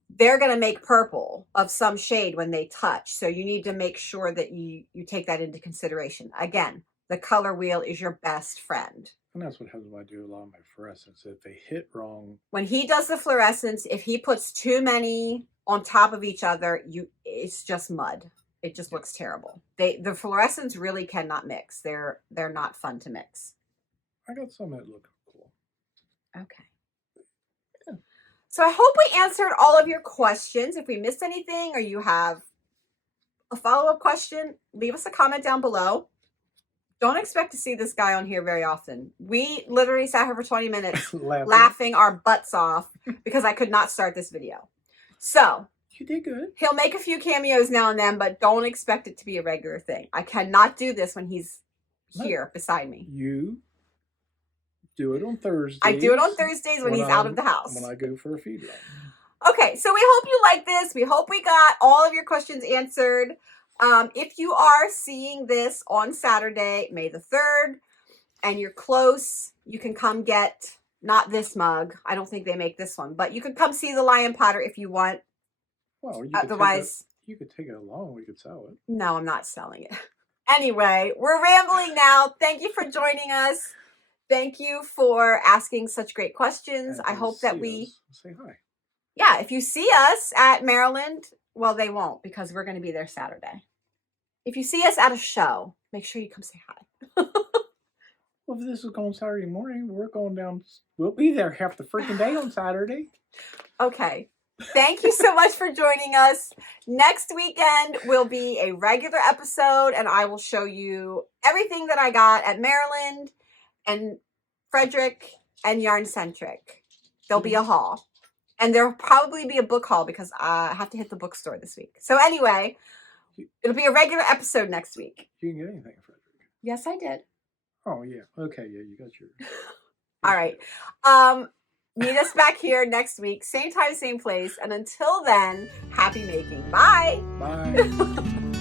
they're going to make purple of some shade when they touch. So you need to make sure that you take that into consideration. Again, the color wheel is your best friend. And that's what happens when I do a lot of my fluorescence. If they hit wrong. When he does the fluorescence, if he puts too many on top of each other, it's just mud. It just looks terrible. The fluorescents really cannot mix. They're not fun to mix. I got some that look cool. Okay. Yeah. So I hope we answered all of your questions. If we missed anything or you have a follow-up question, leave us a comment down below. Don't expect to see this guy on here very often. We literally sat here for 20 minutes laughing our butts off because I could not start this video. So you did good. He'll make a few cameos now and then, but don't expect it to be a regular thing. I cannot do this when he's here beside me. You do it on Thursdays. I do it on Thursdays when he's out of the house. When I go for a feed run. Okay, so we hope you like this. We hope we got all of your questions answered. If you are seeing this on Saturday, May the 3rd, and you're close, you can come get, not this mug. I don't think they make this one, but you can come see the Lion Potter if you want. Well, otherwise, you could take it along. We could sell it. No, I'm not selling it. Anyway, we're rambling now. Thank you for joining us. Thank you for asking such great questions. I hope that say hi. Yeah, if you see us at Maryland, well, they won't, because we're going to be there Saturday. If you see us at a show, make sure you come say hi. Well, if this is going Saturday morning, we're going down. We'll be there half the freaking day on Saturday. Okay. Thank you so much for joining us. Next weekend will be a regular episode, and I will show you everything that I got at Maryland and Frederick and Yarn Centric. There'll be a haul. And there'll probably be a book haul because I have to hit the bookstore this week. So anyway, it'll be a regular episode next week. You can get anything, Frederick. Yes, I did. Oh, yeah. Okay, yeah, you got your... All right. Meet us back here next week. Same time, same place. And until then, happy making. Bye. Bye.